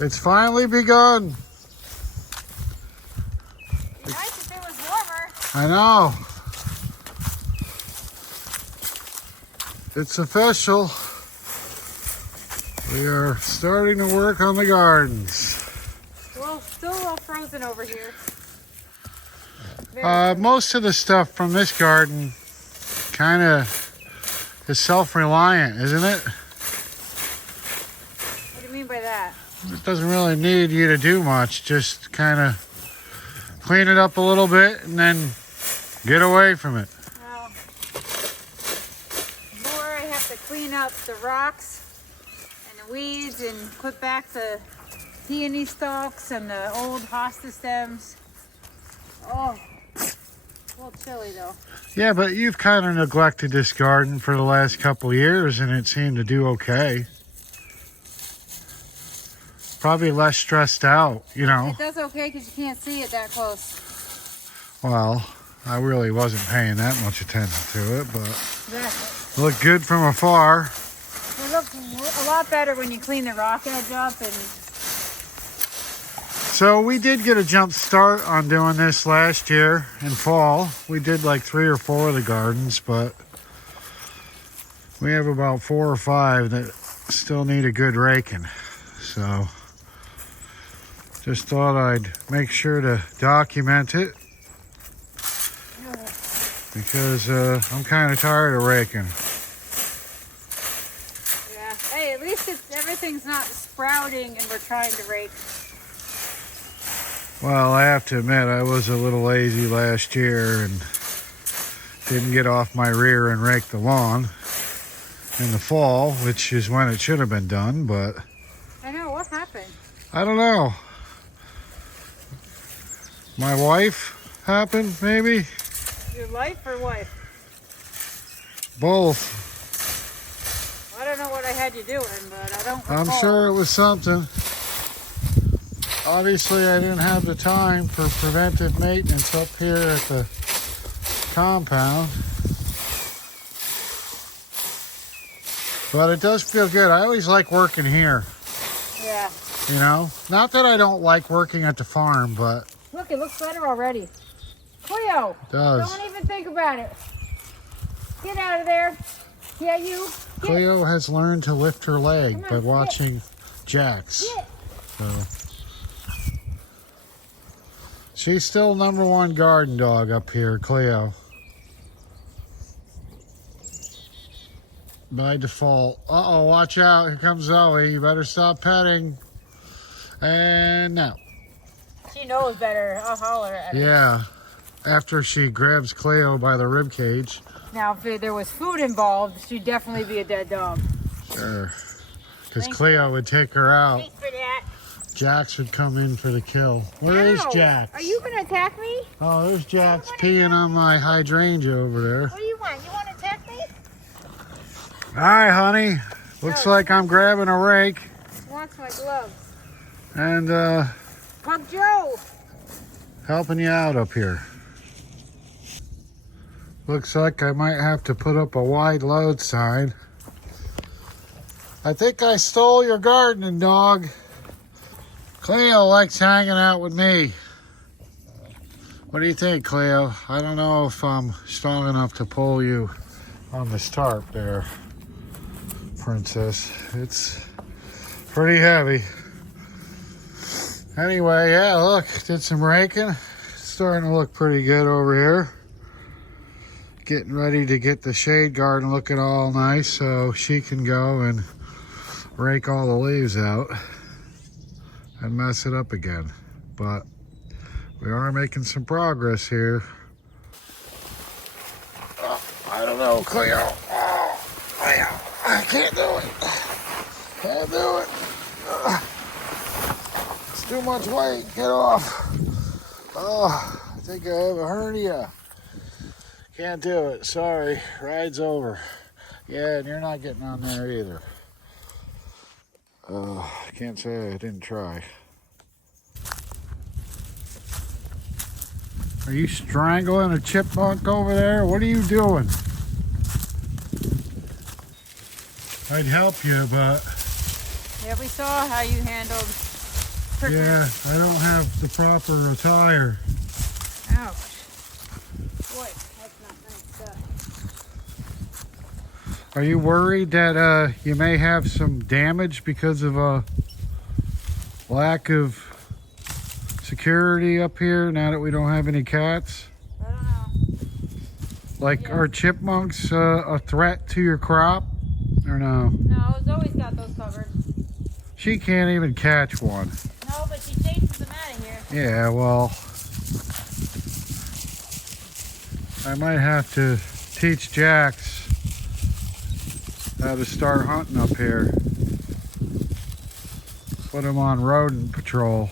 It's finally begun. It'd be nice if it was warmer. I know. It's official. We are starting to work on the gardens. Well, still a little frozen over here. Most of the stuff from this garden kind of is self-reliant, isn't it? What do you mean by that? It doesn't really need you to do much. Just kind of clean it up a little bit and then get away from it. Well, the more I have to clean up the rocks and the weeds and put back the peony stalks and the old hosta stems. Oh, a little chilly though. Yeah, but you've kind of neglected this garden for the last couple years and it seemed to do okay. Probably less stressed out, you know. It does okay because you can't see it that close. Well, I really wasn't paying that much attention to it, but Exactly. it looked good from afar. It looks a lot better when you clean the rock edge up. And So we did get a jump start on doing this last year in fall. We did like 3 or 4 of the gardens, but we have about 4 or 5 that still need a good raking. So just thought I'd make sure to document it because I'm kind of tired of raking. yeah, hey, at least everything's not sprouting and we're trying to rake. Well, I have to admit I was a little lazy last year and didn't get off my rear and rake the lawn in the fall, which is when it should have been done, but I know, what happened? I don't know. My wife happened, maybe? Your life or wife? Both. I don't know what I had you doing, but I don't recall. I'm sure it was something. Obviously, I didn't have the time for preventive maintenance up here at the compound. But it does feel good. I always like working here, Yeah. you know? Not that I don't like working at the farm, but Look, it looks better already. Cleo, it does. don't even think about it. Get out of there. Yeah, you. Get. Cleo has learned to lift her leg Come on, by sit. watching Jax. Get. So she's still #1 garden dog up here, Cleo. By default. Uh-oh, watch out. Here comes Zoe. You better stop petting. And now. She knows better. I'll holler at her. Yeah. After she grabs Cleo by the rib cage. Now, if there was food involved, she'd definitely be a dead dog. Sure. Because Thanks. Cleo would take her out. Thanks for that. Jax would come in for the kill. Where is Ow. Jax? Are you going to attack me? Oh, there's Jax peeing on my hydrangea over there. What do you want? You want to attack me? Hi, honey. Looks like I'm grabbing a rake Wants my gloves. and Pug Joe. helping you out up here. Looks like I might have to put up a wide load sign. I think I stole your gardening dog. Cleo likes hanging out with me. What do you think, Cleo? I don't know if I'm strong enough to pull you on this tarp there, Princess. It's pretty heavy. Anyway, yeah, look, did some raking. Starting to look pretty good over here. Getting ready to get the shade garden looking all nice so she can go and rake all the leaves out and mess it up again. But we are making some progress here. Oh, I don't know, Cleo. Oh, Cleo, I can't do it. Can't do it. It's too much weight. Get off. Oh, I think I have a hernia. Can't do it. Sorry. Ride's over. Yeah, and you're not getting on there either. I can't say I didn't try. Are you strangling a chipmunk over there? What are you doing? I'd help you, but Yeah, we saw how you handled prickers. Yeah, I don't have the proper attire. Ouch. Boy, that's not nice stuff. Are you worried that you may have some damage because of a lack of security up here now that we don't have any cats? I don't know. Like, Yeah. are chipmunks a threat to your crop or no? No, Zoe's got those covered. She can't even catch one. No, but she chases them out of here. Yeah, well, I might have to teach Jax how to start hunting up here. Put him on rodent patrol.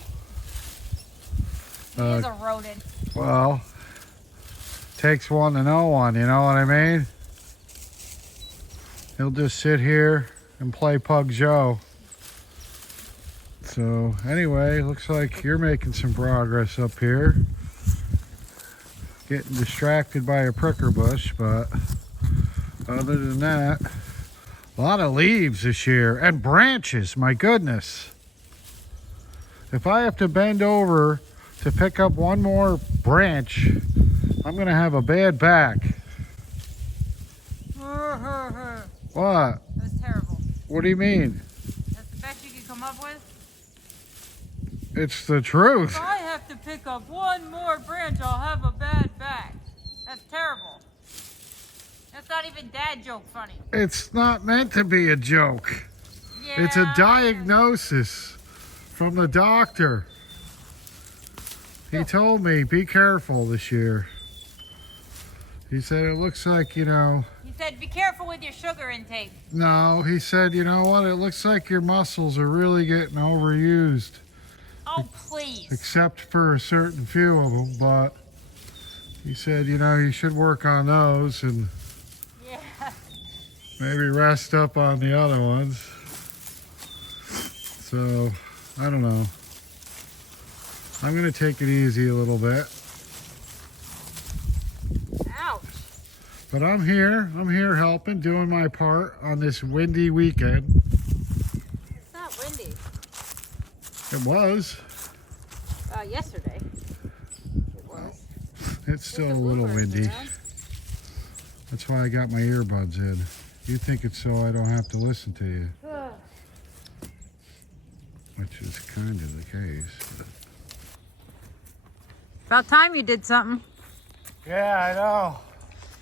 He is a rodent. Well, takes one to know one, you know what I mean? He'll just sit here and play Pug Joe. So anyway, looks like you're making some progress up here. Getting distracted by a pricker bush, but other than that, a lot of leaves this year and branches, my goodness. If I have to bend over to pick up one more branch, I'm gonna have a bad back. What? That's terrible. What do you mean? That's the best you can come up with? It's the truth. If I have to pick up one more branch, I'll have a bad back. That's terrible. That's not even dad joke funny. It's not meant to be a joke. Yeah. It's a diagnosis from the doctor. He told me, be careful this year. He said, it looks like, you know... He said, be careful with your sugar intake. No, he said, you know what? It looks like your muscles are really getting overused. Oh, please. Except for a certain few of them, but he said, you know, you should work on those and Yeah. maybe rest up on the other ones. So, I don't know. I'm going to take it easy a little bit. Ouch. But I'm here helping, doing my part on this windy weekend. It's not windy. It was. Yesterday. It was. It's still There's a the little bluebirds windy. around. That's why I got my earbuds in. You think it's so I don't have to listen to you, which is kind of the case. But... About time you did something. Yeah, I know.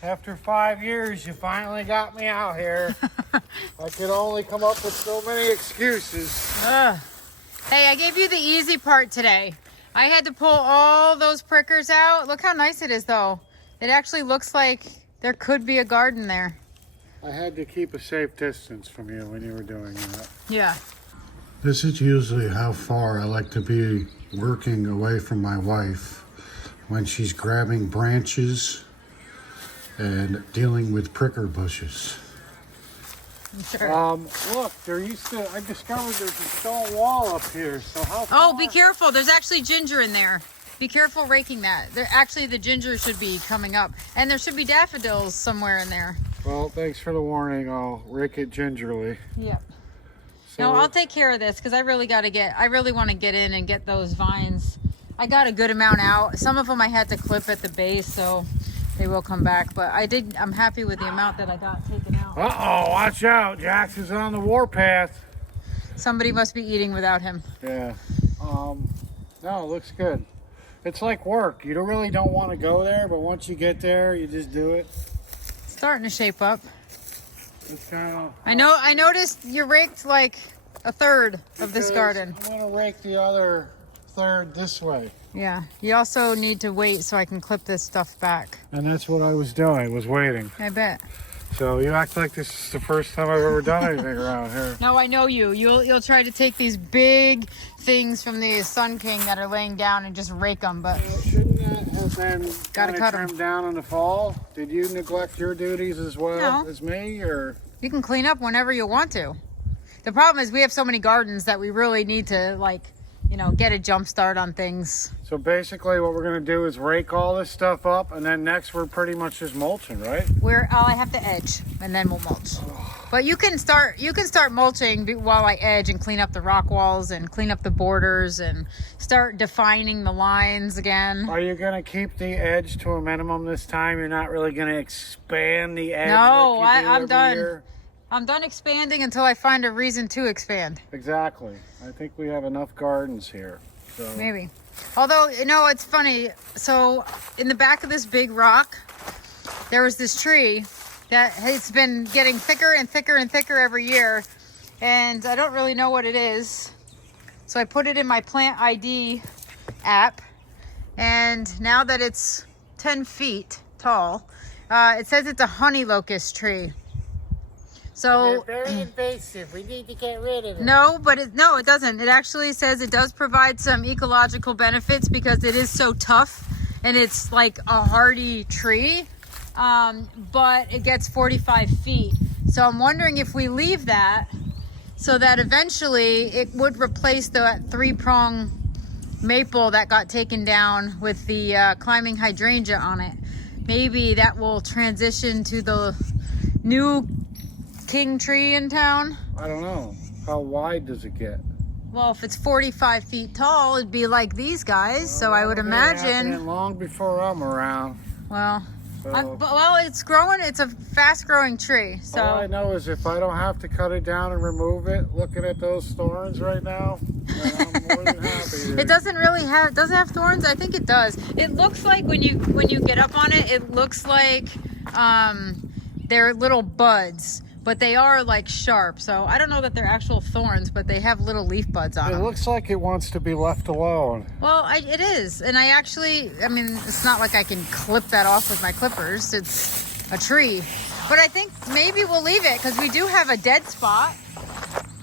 After 5 years, you finally got me out here. I could only come up with so many excuses. Hey, I gave you the easy part today. I had to pull all those prickers out. Look how nice it is, though. It actually looks like there could be a garden there. I had to keep a safe distance from you when you were doing that. Yeah. This is usually how far I like to be working away from my wife when she's grabbing branches and dealing with pricker bushes. Sure. Look, I discovered there's a stone wall up here, so how far? Oh, be careful. There's actually ginger in there. Be careful raking that. Actually, the ginger should be coming up. And there should be daffodils somewhere in there. Well, thanks for the warning. I'll rake it gingerly. Yep. So, No, I'll take care of this because I really want to get in and get those vines. I got a good amount out. Some of them I had to clip at the base, so they will come back. But I'm happy with the amount that I got taken out. Uh-oh, watch out. Jax is on the warpath. Somebody must be eating without him. Yeah. No, it looks good. It's like work. You really don't want to go there, but once you get there, you just do it. Starting to shape up. It's kind of... I noticed you raked like a third of this garden. I'm going to rake the other third this way. Yeah. You also need to wait so I can clip this stuff back. And that's what I was doing, was waiting. I bet. So you act like this is the first time I've ever done anything around here. No, I know you. You'll try to take these big things from the Sun King that are laying down and just rake them, but Shouldn't that have been Gotta kind cut of 'em. trimmed down in the fall? Did you neglect your duties as well No. as me, or? you can clean up whenever you want to. The problem is we have so many gardens that we really need to like you know, get a jump start on things. So basically what we're gonna do is rake all this stuff up, and then next we're pretty much just mulching, right? I have to edge, and then we'll mulch. But you can start mulching while I edge and clean up the rock walls and clean up the borders and start defining the lines again. Are you gonna keep the edge to a minimum this time? You're not really gonna expand the edge? No, like I'm done. Year? I'm done expanding until I find a reason to expand. Exactly. I think we have enough gardens here. So. Maybe. Although, you know, it's funny. So in the back of this big rock, there was this tree that has been getting thicker and thicker and thicker every year. And I don't really know what it is. So I put it in my plant ID app. And now that it's 10 feet tall, it says it's a honey locust tree. So they're very invasive. We need to get rid of them. no, but it doesn't. It actually says it does provide some ecological benefits because it is so tough and it's like a hardy tree. But it gets 45 feet. So I'm wondering if we leave that so that eventually it would replace the 3-prong maple that got taken down with the climbing hydrangea on it. Maybe that will transition to the new king tree in town. I don't know. How wide does it get? Well, if it's 45 feet tall, it'd be like these guys. So I would imagine. Long before I'm around. Well, So, well, it's growing. It's a fast-growing tree. So all I know is if I don't have to cut it down and remove it, looking at those thorns right now, then I'm more than happy. it doesn't have thorns. I think it does. It looks like when you get up on it, it looks like they're little buds. But they are like sharp, so I don't know that they're actual thorns, but they have little leaf buds on It them. looks like it wants to be left alone. Well, it is, and I mean, it's not like I can clip that off with my clippers. It's a tree, but I think maybe we'll leave it because we do have a dead spot.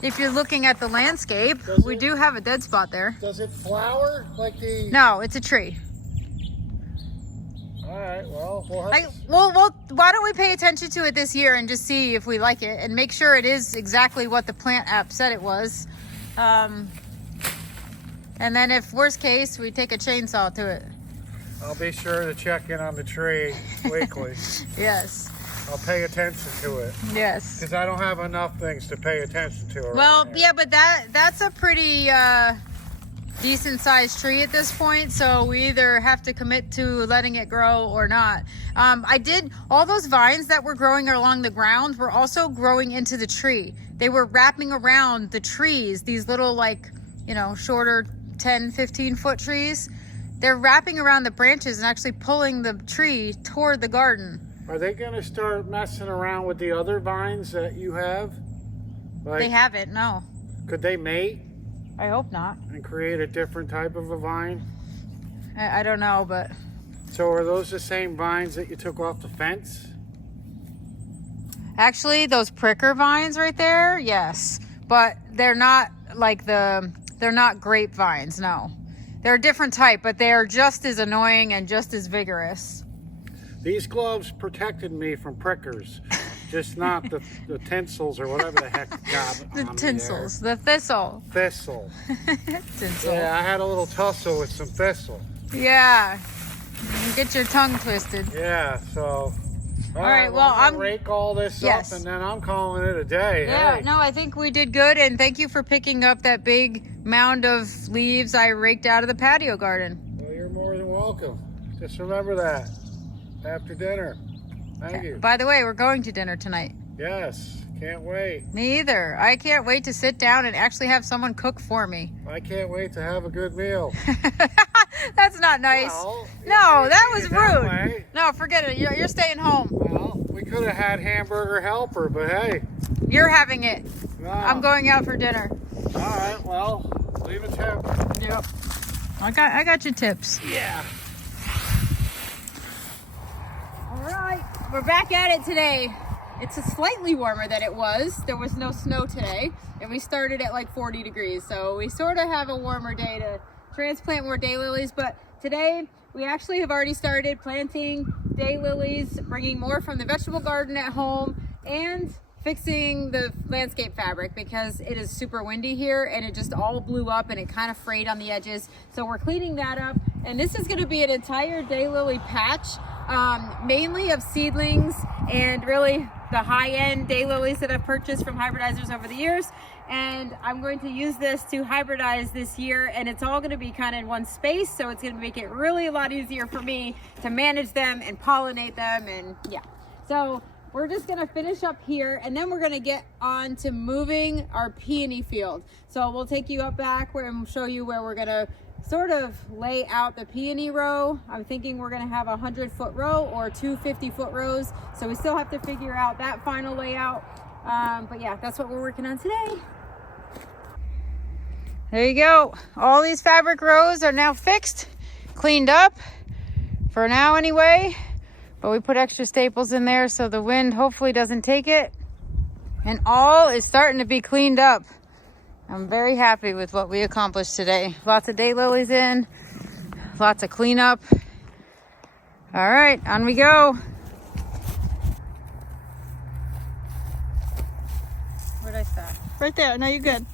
If you're looking at the landscape, we do have a dead spot there. Does it flower like the? No, it's a tree. All right, well, Why don't we pay attention to it this year and just see if we like it and make sure it is exactly what the plant app said it was. And then if worst case, we take a chainsaw to it. I'll be sure to check in on the tree weekly. Yes. I'll pay attention to it. Yes. Because I don't have enough things to pay attention to. Well, yeah, but that's a pretty decent sized tree at this point, so we either have to commit to letting it grow or not. All those vines that were growing along the ground were also growing into the tree. They were wrapping around the trees, these little shorter 10-15 foot trees. They're wrapping around the branches and actually pulling the tree toward the garden. Are they going to start messing around with the other vines that you have? They haven't, no. Could they mate? I hope not. And create a different type of a vine? I don't know, but... So are those the same vines that you took off the fence? Actually, those pricker vines right there, yes. But they're not they're not grapevines, no. They're a different type, but they are just as annoying and just as vigorous. These gloves protected me from prickers. Just not the tinsels or whatever the heck got The on tinsels, me there. the thistle. Thistle. Tinsel. Yeah, I had a little tussle with some thistle. Yeah. You get your tongue twisted. Yeah, so... All right, well, I'm gonna rake all this Yes. up and then I'm calling it a day. Yeah, Hey. no, I think we did good, and thank you for picking up that big mound of leaves I raked out of the patio garden. Well, you're more than welcome. Just remember that after dinner. Thank you. By the way, we're going to dinner tonight. Yes, can't wait. Me either. I can't wait to sit down and actually have someone cook for me. I can't wait to have a good meal. That's not nice. Well, No, that was that rude. way. No, forget it. You're staying home. Well, we could have had hamburger helper, but hey. You're having it. No. I'm going out for dinner. All right, well, leave a tip. Yep. I got your tips. Yeah. All right, we're back at it today. It's slightly warmer than it was. There was no snow today, and we started at like 40 degrees. So we sort of have a warmer day to transplant more daylilies. But today, we actually have already started planting daylilies, bringing more from the vegetable garden at home, and fixing the landscape fabric because it is super windy here and it just all blew up and it kind of frayed on the edges. So we're cleaning that up, and this is going to be an entire daylily patch, mainly of seedlings and really the high-end daylilies that I've purchased from hybridizers over the years. And I'm going to use this to hybridize this year, and it's all going to be kind of in one space, so it's going to make it really a lot easier for me to manage them and pollinate them. And yeah, so we're just gonna finish up here, and then we're gonna get on to moving our peony field. So we'll take you up back where and show you where we're gonna sort of lay out the peony row. I'm thinking we're gonna have a 100-foot row or 2 50-foot rows. So we still have to figure out that final layout. But yeah, that's what we're working on today. There you go. All these fabric rows are now fixed, cleaned up, for now anyway. But we put extra staples in there so the wind hopefully doesn't take it. And all is starting to be cleaned up. I'm very happy with what we accomplished today. Lots of daylilies in, lots of cleanup. All right, on we go. Where'd I stop? Right there. No, you're good.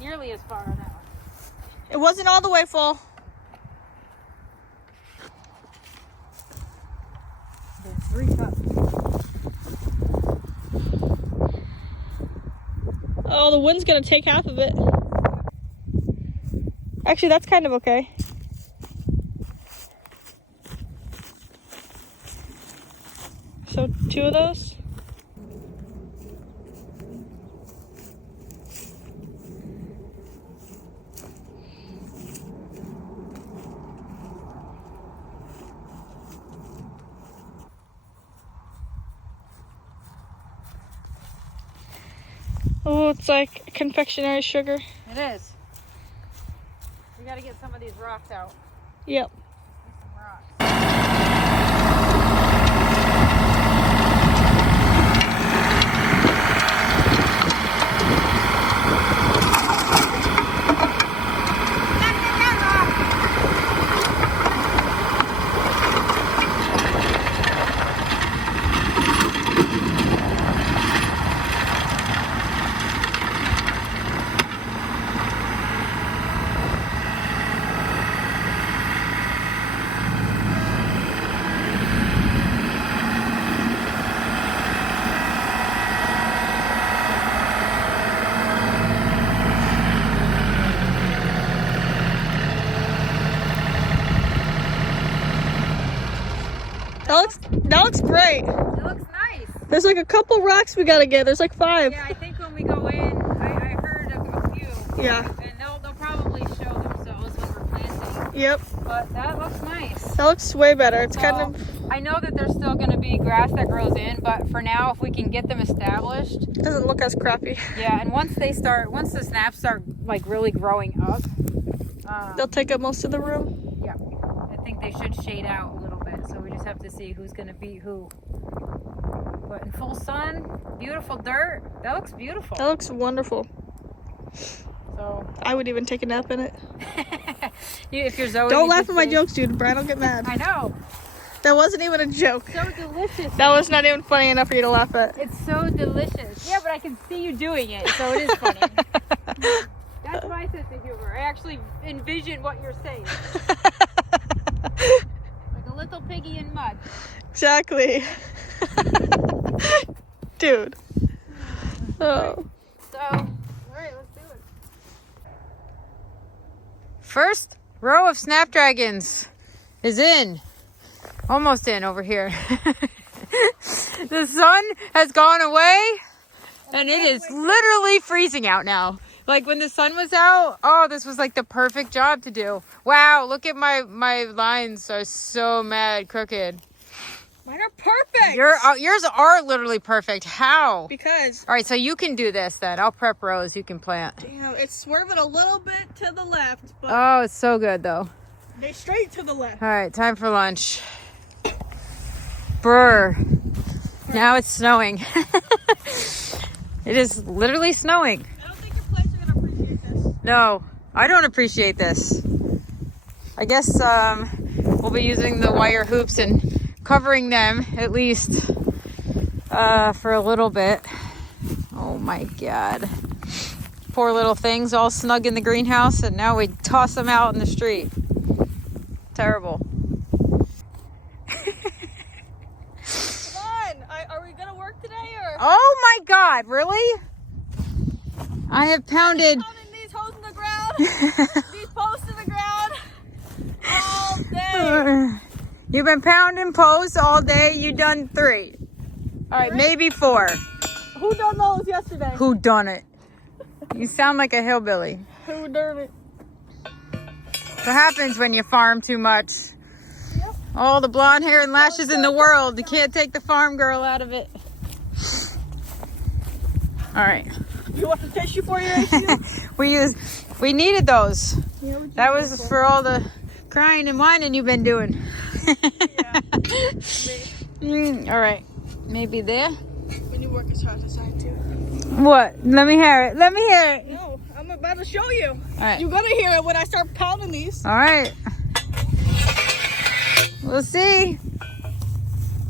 Nearly as far on that one. It wasn't all the way full. There's 3 cups. Oh, the wind's gonna take half of it. Actually, that's kind of okay. So 2 of those. Oh, it's like confectionery sugar. It is. We gotta get some of these rocks out. Yep. Some rocks. That looks great. It looks nice. There's like a couple rocks we gotta get. There's like 5. Yeah, I think when we go in, I heard of a few. Yeah. And they'll probably show themselves when we're planting. Yep. But that looks nice. That looks way better. It's So, kind of. I know that there's still going to be grass that grows in, but for now, if we can get them established. Doesn't look as crappy. Yeah, and once the snaps start like really growing up. They'll take up most of the room. Yeah, I think they should shade out a little bit. So we just have to see who's going to beat who. But in full sun, beautiful dirt. That looks beautiful. That looks wonderful. So I would even take a nap in it. if you're Zoe, Don't you laugh just at my say- jokes, dude. Brian will get mad. I know. That wasn't even a joke. So delicious. That was not even funny enough for you to laugh at. It's so delicious. Yeah, but I can see you doing it, so it is funny. That's my sense of humor. I actually envision what you're saying. Like a little piggy in mud. Exactly. Dude. Oh. So, alright, let's do it. First row of snapdragons is in. Almost in over here. The sun has gone away and it is literally freezing out now. Like when the sun was out, oh, this was like the perfect job to do. Wow, look at my lines are so mad crooked. Mine are perfect. Yours are literally perfect. How? Because. All right, so you can do this then. I'll prep rows. You can plant. Damn, it's swerving a little bit to the left, but Oh, it's so good though. they straight to the left. All right, time for lunch. Brr. Now it's snowing. It is literally snowing. I don't think your plates are gonna appreciate this. No, I don't appreciate this. I guess we'll be using the wire hoops and covering them at least for a little bit. Oh my God. Poor little things all snug in the greenhouse, and now we toss them out in the street. Terrible. Come on. Are we gonna work today or? Oh my God, really? I have pounded. Pounding these holes in the ground, these posts in the ground, all day. You've been pounding posts all day. You done 3. All right, maybe 4. Who done those yesterday? Who done it? You sound like a hillbilly. Who done it? What happens when you farm too much? Yep. All the blonde hair and lashes in the world. You can't take the farm girl out of it. All right. You want the tissue for your issue? We needed those. Yeah, That was for all the crying and whining you've been doing. All right. Maybe there. When you work as hard as I do. What? Let me hear it. Let me hear it. No, I'm about to show you. All right. You're gonna hear it when I start pounding these. All right. We'll see.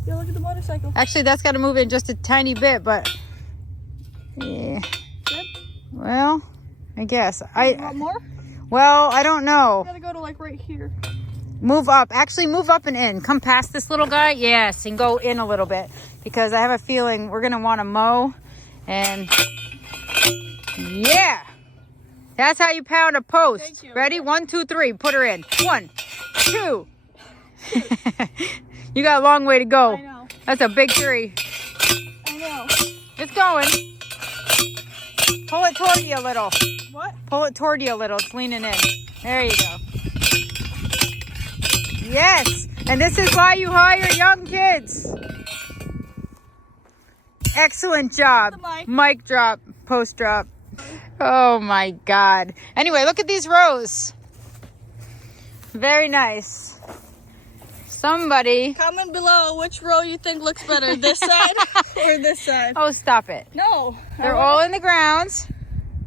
Yeah, look at the motorcycle. Actually, that's got to move in just a tiny bit, but yeah. Good. Well, I guess You want more? Well, I don't know. You gotta go to like right here. Move up. Actually, move up and in. Come past this little guy. Yes, and go in a little bit because I have a feeling we're gonna want to mow. And yeah, that's how you pound a post. Thank you. Ready? 1, 2, 3. Put her in. 1, 2. You got a long way to go. I know. That's a big 3. I know. It's going. Pull it toward you a little. What? Pull it toward you a little. It's leaning in. There you go. Yes. And this is why you hire young kids. Excellent job. Mic drop. Post drop. Oh my God. Anyway, look at these rows. Very nice. Somebody. Comment below which row you think looks better, this side or this side. Oh, stop it. No. They're all in the grounds.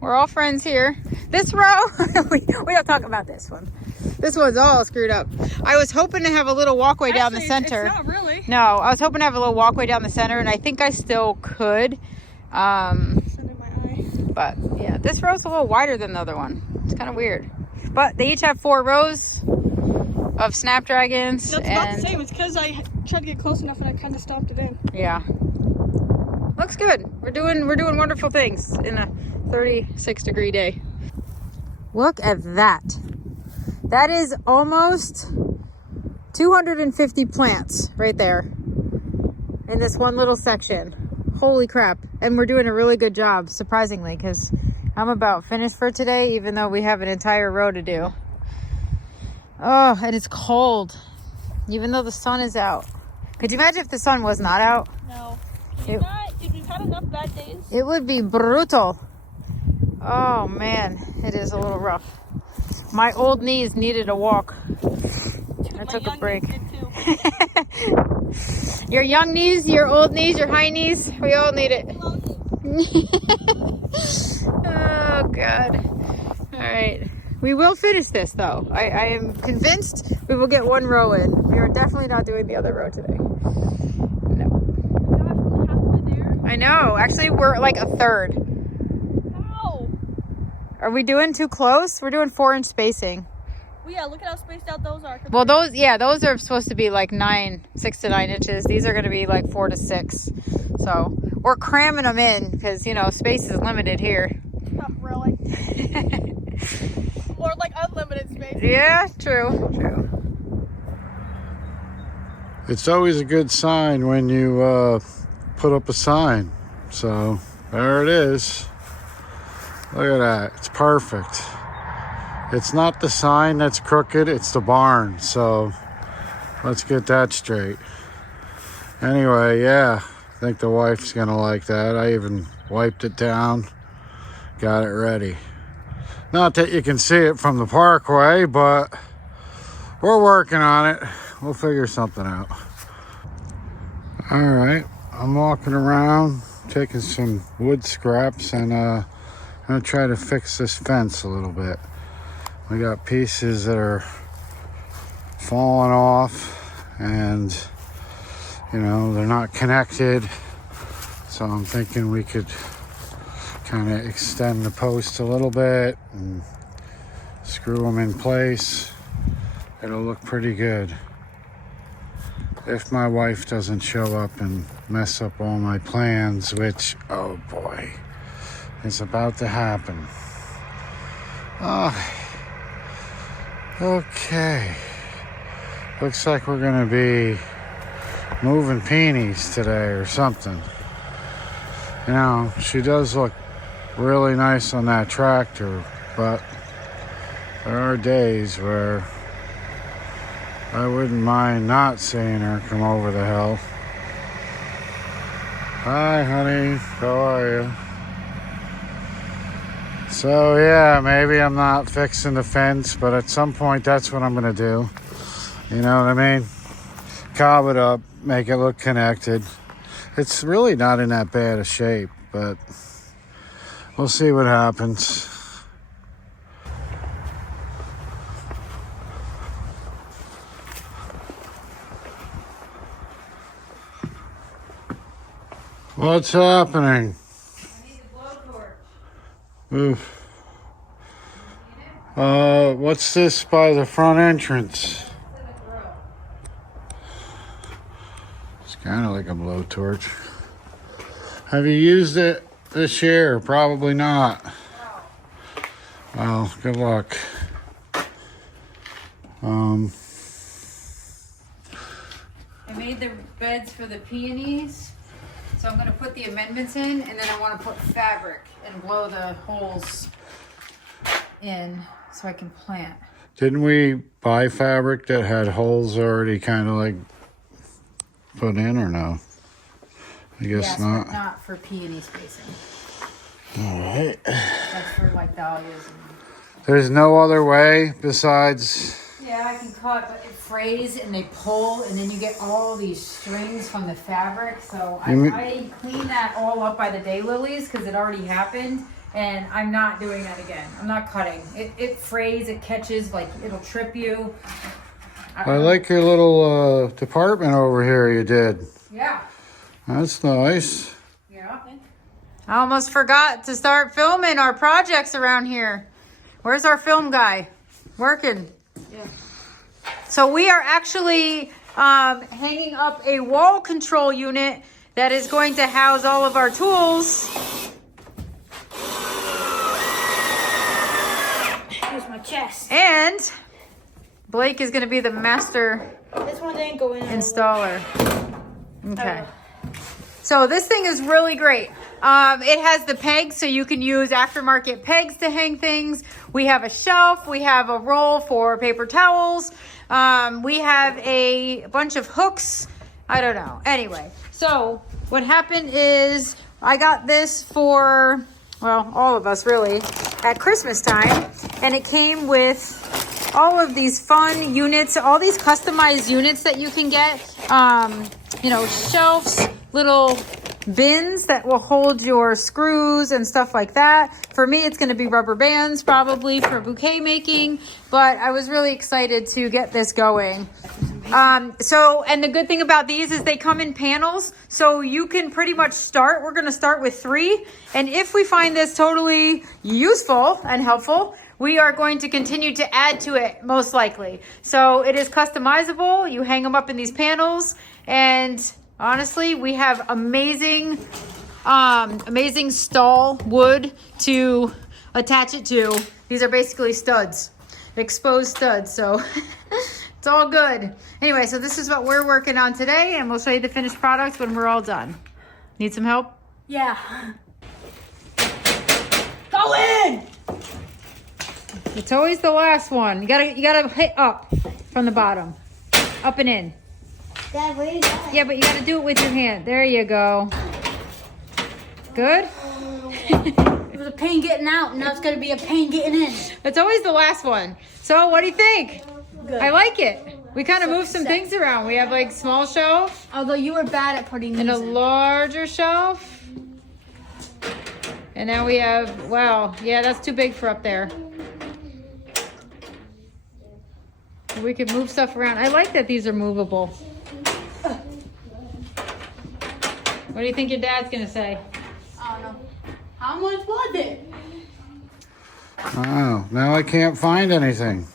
We're all friends here. This row, we don't talk about this one. This one's all screwed up. I was hoping to have a little walkway down the center. It's not really. No, I was hoping to have a little walkway down the center, and I think I still could. It's under my eye. But yeah, this row's a little wider than the other one. It's kind of weird. But they each have 4 rows of snapdragons. That's not the same. It's because I tried to get close enough and I kind of stopped it in. Yeah. Looks good. We're doing wonderful things in a 36-degree day. Look at that. That is almost 250 plants right there in this one little section. Holy crap. And we're doing a really good job, surprisingly, because I'm about finished for today, even though we have an entire row to do. Oh, and it's cold, even though the sun is out. Could you imagine if the sun was not out? No. We've had enough bad days. It would be brutal. Oh man, it is a little rough. My old knees needed a walk. I took a break. Your young knees, your old knees, your high knees, we all need it. Oh God. All right. We will finish this though. I am convinced we will get 1 row in. We are definitely not doing the other row today. No. Gosh, we're halfway there. I know. Actually, we're like a third. How? Are we doing too close? We're doing 4-inch spacing. Well, yeah, look at how spaced out those are. Well, those are supposed to be like 6 to 9 inches. These are going to be like 4 to 6. So we're cramming them in because, you know, space is limited here. Not really. More like unlimited space. Yeah, true. It's always a good sign when you put up a sign. So there it is. Look at that. It's perfect. It's not the sign that's crooked, it's the barn. So let's get that straight. Anyway, yeah, I think the wife's gonna like that. I even wiped it down, got it ready. Not that you can see it from the parkway, but we're working on it. We'll figure something out. All right, I'm walking around, taking some wood scraps, and I'm gonna try to fix this fence a little bit. We got pieces that are falling off, and you know, they're not connected. So I'm thinking we could kind of extend the post a little bit and screw them in place. It'll look pretty good. If my wife doesn't show up and mess up all my plans, which, oh boy, is about to happen. Oh, okay. Looks like we're gonna be moving peonies today or something. You know, she does look really nice on that tractor, but there are days where I wouldn't mind not seeing her come over the hill. Hi, honey. How are you? So, yeah, maybe I'm not fixing the fence, but at some point that's what I'm going to do. You know what I mean? Cob it up, make it look connected. It's really not in that bad a shape, but we'll see what happens. What's happening? I need a blowtorch. Oof. What's this by the front entrance? It's kind of like a blowtorch. Have you used it this year? Probably not. Well, good luck. I made the beds for the peonies. So I'm going to put the amendments in, and then I want to put fabric and blow the holes in so I can plant. Didn't we buy fabric that had holes already kind of like put in, or no? I guess yes, not. But not for peony spacing. All right. That's for like dahlias. There's no other way besides... Yeah, I can cut, but it frays and they pull, and then you get all these strings from the fabric. So I clean that all up by the daylilies because it already happened, and I'm not doing that again. I'm not cutting. It frays, it catches, like it'll trip you. I like your little department over here you did. Yeah. That's nice. Yeah. I almost forgot to start filming our projects around here. Where's our film guy? Working. Yeah. So we are actually hanging up a wall control unit that is going to house all of our tools. Here's my chest. And Blake is going to be the master This one didn't go in. installer. Okay. So this thing is really great. It has the pegs, so you can use aftermarket pegs to hang things. We have a shelf. We have a roll for paper towels. We have a bunch of hooks. I don't know. Anyway, so what happened is I got this for, well, all of us really, at Christmas time. And it came with all of these fun units, all these customized units that you can get. You know, shelves, little bins that will hold your screws and stuff like that. For me, it's going to be rubber bands probably for bouquet making, but I was really excited to get this going. And the good thing about these is they come in panels, so you can pretty much start. We're going to start with 3, and if we find this totally useful and helpful, we are going to continue to add to it, most likely. So it is customizable. You hang them up in these panels, and honestly, we have amazing stall wood to attach it to. These are basically studs, exposed studs, so it's all good. Anyway, so this is what we're working on today, and we'll show you the finished product when we're all done. Need some help? Yeah. Go in! It's always the last one. You gotta hit up from the bottom. Up and in. Dad, what are you doing? Yeah, but you gotta do it with your hand. There you go. Good? It was a pain getting out, now it's gonna be a pain getting in. It's always the last one. So what do you think? Good. I like it. We kind of moved some things around. We have like small shelf Although you were bad at putting and these a in. larger shelf. And now we have, wow, yeah, that's too big for up there. We could move stuff around. I like that these are movable. What do you think your dad's gonna say? I don't know. How much was it? Oh, now I can't find anything.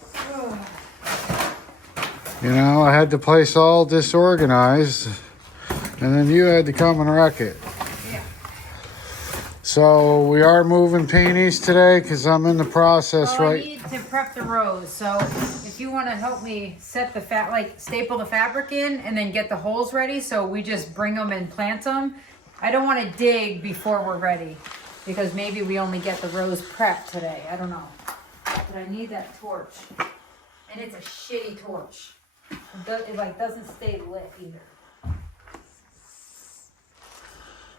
You know, I had the place all disorganized, and then you had to come and wreck it. Yeah. So we are moving peonies today because I'm in the process, I right? need to prep the rows. So if you want to help me set the staple the fabric in and then get the holes ready, so we just bring them and plant them. I don't want to dig before we're ready because maybe we only get the rows prepped today. I don't know. But I need that torch, and it's a shitty torch. It doesn't stay lit either.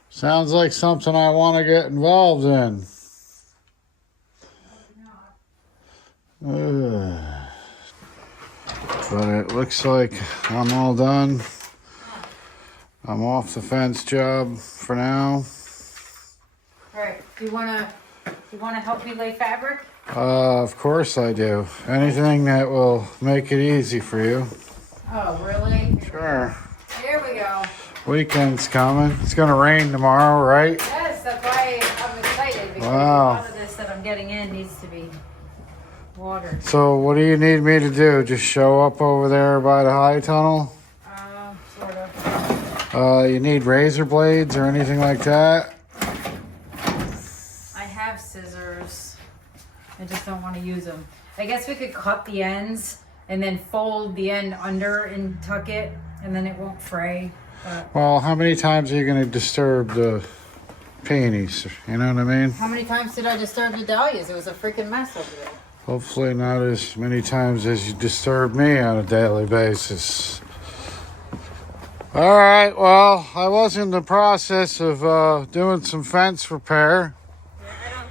Sounds like something I want to get involved in. But it looks like I'm all done. I'm off the fence job for now. All right. Do you wanna help me lay fabric? Of course I do. Anything that will make it easy for you. Oh, really? Sure. Here we go. Weekend's coming. It's gonna rain tomorrow, right? Yes, that's why I'm excited because Wow. a lot of this that I'm getting in needs to be watered. So what do you need me to do? Just show up over there by the high tunnel? Sort of. You need razor blades or anything like that? I have scissors. I just don't want to use them. I guess we could cut the ends and then fold the end under and tuck it, and then it won't fray. But Well, how many times are you going to disturb the peonies? You know what I mean? how many times did I disturb the dahlias? It was a freaking mess over there. Hopefully not as many times as you disturb me on a daily basis. All right, well, I was in the process of doing some fence repair.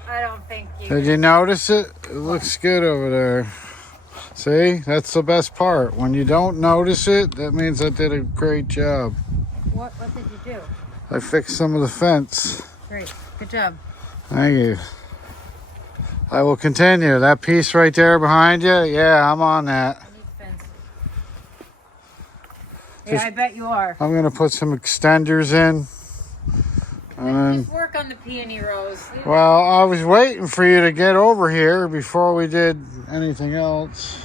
I don't think you. Did you notice it? It looks good over there. See, that's the best part. When you don't notice it, that means I did a great job. What did you do? I fixed some of the fence. Great. Good job. Thank you. I will continue. That piece right there behind you, yeah, I'm on that. I need fence. Yeah, I bet you are. I'm going to put some extenders in. And Just work on the peony rows. well, I was waiting for you to get over here before we did anything else.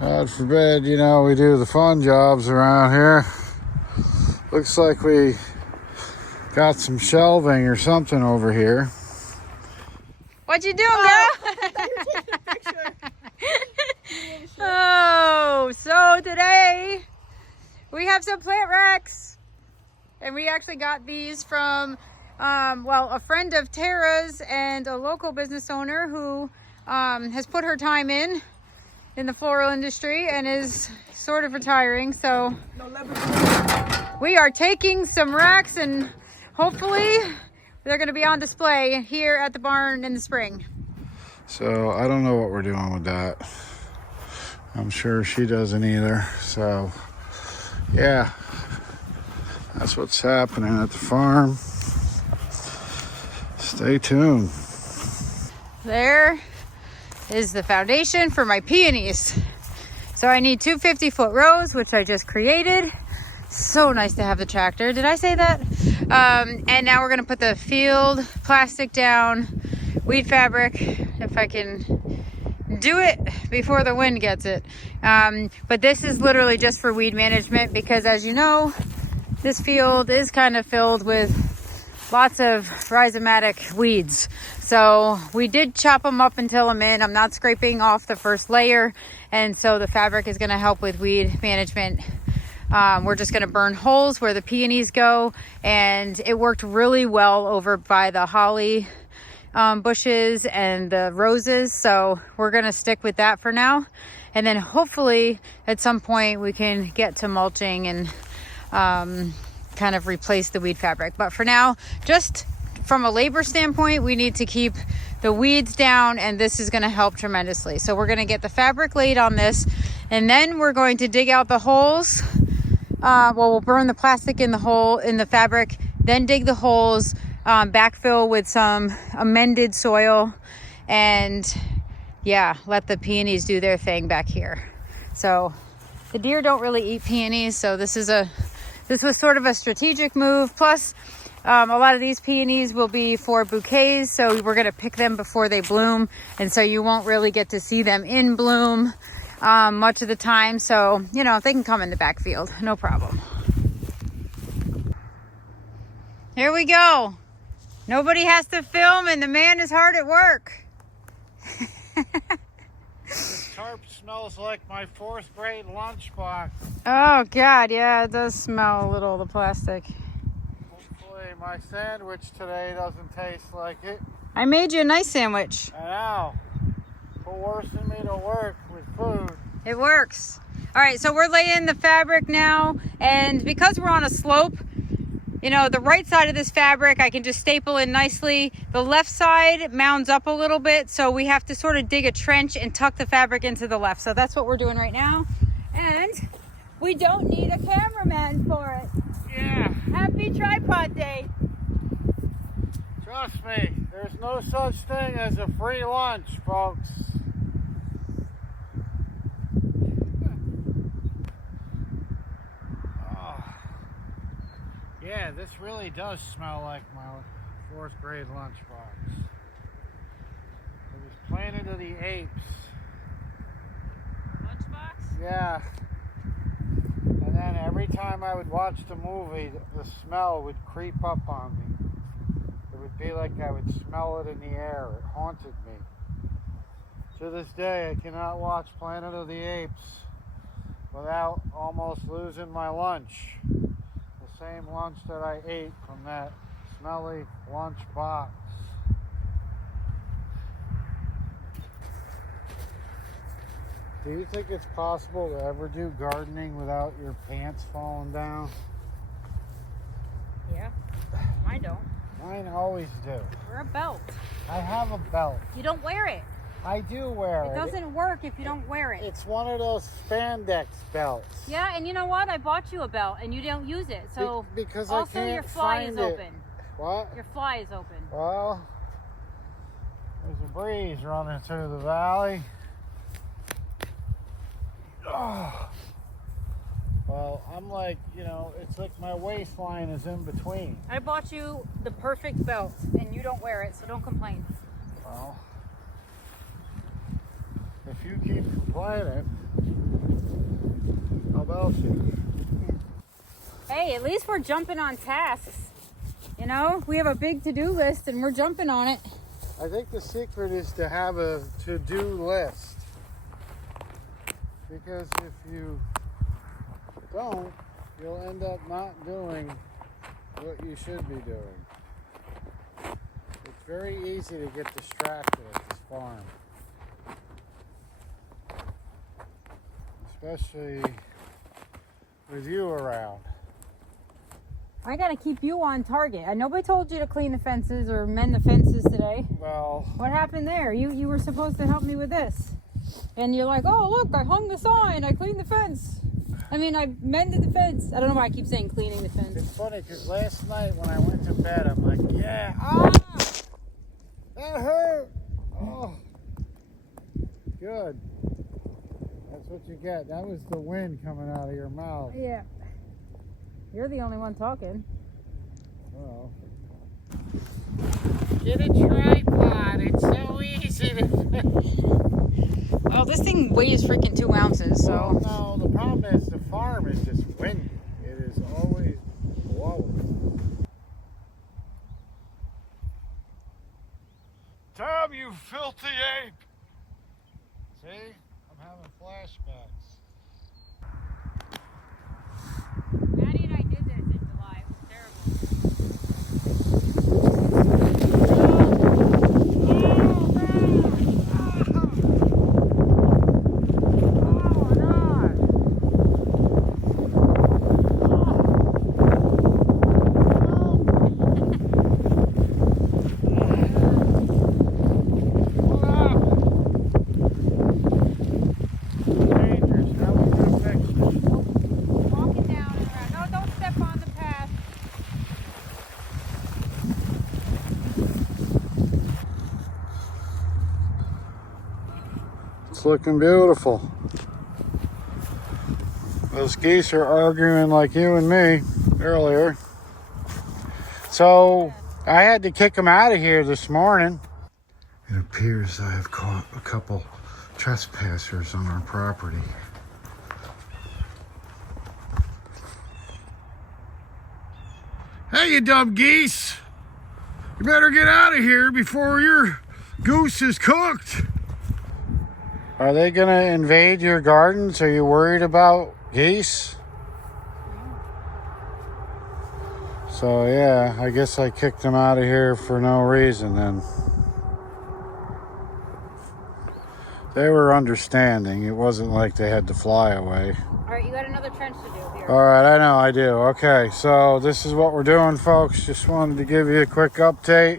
God forbid, you know, we do the fun jobs around here. Looks like we got some shelving or something over here. What you doing, girl? Oh, so today we have some plant racks, and we actually got these from, a friend of Tara's and a local business owner who has put her time in the floral industry and is sort of retiring. So we are taking some racks, and hopefully they're going to be on display here at the barn in the spring. So I don't know what we're doing with that. I'm sure she doesn't either. So yeah, that's what's happening at the farm. Stay tuned. There is the foundation for my peonies. So I need two 50-foot rows, which I just created. So nice to have the tractor. Did I say that? And now we're gonna put the field plastic down, weed fabric, if I can do it before the wind gets it. But this is literally just for weed management because, as you know, this field is kind of filled with lots of rhizomatic weeds. So we did chop them up and till them in. I'm not scraping off the first layer, and so the fabric is going to help with weed management. We're just going to burn holes where the peonies go, and it worked really well over by the holly bushes and the roses, so we're going to stick with that for now, and then hopefully at some point we can get to mulching and kind of replace the weed fabric. But for now, just from a labor standpoint, we need to keep the weeds down, and this is going to help tremendously. So we're going to get the fabric laid on this, and then we're going to dig out the holes. We'll burn the plastic in the hole in the fabric, then dig the holes, backfill with some amended soil, and yeah, let the peonies do their thing back here. So the deer don't really eat peonies, so this was sort of a strategic move. Plus, a lot of these peonies will be for bouquets, so we're gonna pick them before they bloom, and so you won't really get to see them in bloom much of the time. So, you know, they can come in the backfield, no problem. Here we go. Nobody has to film, and the man is hard at work. This tarp smells like my 4th grade lunchbox. Oh God, yeah, it does smell a little, the plastic. Hopefully my sandwich today doesn't taste like it. I made you a nice sandwich. I know. Coercing me to work with food. It works. All right, so we're laying the fabric now, and because we're on a slope, you know, the right side of this fabric I can just staple in nicely. The left side mounds up a little bit, so we have to sort of dig a trench and tuck the fabric into the left. So that's what we're doing right now. And we don't need a cameraman for it. Yeah. Happy tripod day. Trust me, there's no such thing as a free lunch, folks. Yeah, this really does smell like my 4th grade lunchbox. It was Planet of the Apes. Lunchbox? Yeah. And then every time I would watch the movie, the smell would creep up on me. It would be like I would smell it in the air. It haunted me. To this day, I cannot watch Planet of the Apes without almost losing my lunch. Same lunch that I ate from that smelly lunch box. Do you think it's possible to ever do gardening without your pants falling down? Yeah, mine don't. Mine always do. Wear a belt. I have a belt. You don't wear it. I do wear it. It doesn't work if you don't wear it. It's one of those spandex belts. Yeah, and you know what? I bought you a belt and you don't use it. So because I also can't your fly find is it. open. What? Your fly is open. Well, there's a breeze running through the valley. Oh. Well, I'm like, you know, it's like my waistline is in between. I bought you the perfect belt and you don't wear it, so don't complain. Well, if you keep complaining, how about you? Hey, at least we're jumping on tasks. You know, we have a big to-do list and we're jumping on it. I think the secret is to have a to-do list. Because if you don't, you'll end up not doing what you should be doing. It's very easy to get distracted at this farm. Especially with you around. I gotta keep you on target. Nobody told you to clean the fences or mend the fences today. Well, what happened there? You were supposed to help me with this. And you're like, oh, look, I hung the sign. I cleaned the fence. I mean, I mended the fence. I don't know why I keep saying cleaning the fence. It's funny because last night when I went to bed, I'm like, yeah, that hurt. Oh, good. That's what you get. That was the wind coming out of your mouth. Yeah. You're the only one talking. Well. Get a tripod. It's so easy to fix. Well, this thing weighs freaking 2 ounces, so. Well, no, the problem is the farm is just windy. It is always blowing. Tom, you filthy ape! See? I'm having flashbacks. Madi and I did this in July. It was terrible. Danger It's looking beautiful. Those geese are arguing like you and me earlier. So I had to kick them out of here this morning. It appears I have caught a couple trespassers on our property. Hey, you dumb geese! You better get out of here before your goose is cooked. Are they gonna invade your gardens? Are you worried about geese? So yeah, I guess I kicked them out of here for no reason then. They were understanding. It wasn't like they had to fly away. All right, you got another trench to do here. All right, I know I do. Okay, so this is what we're doing, folks. Just wanted to give you a quick update.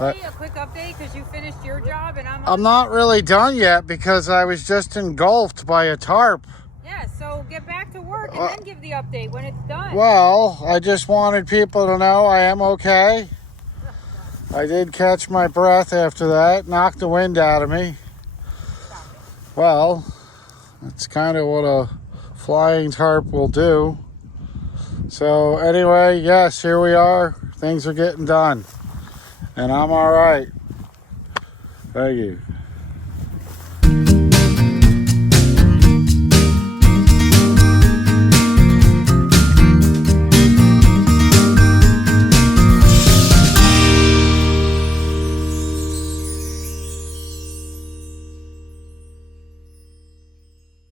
Really? A quick update because you finished your job and I'm not really done yet because I was just engulfed by a tarp. Yeah, so get back to work and then give the update when it's done. Well, I just wanted people to know I am okay. I did catch my breath after that, knocked the wind out of me. Well, that's kind of what a flying tarp will do. So anyway, yes, here we are. Things are getting done. And I'm all right. Thank you.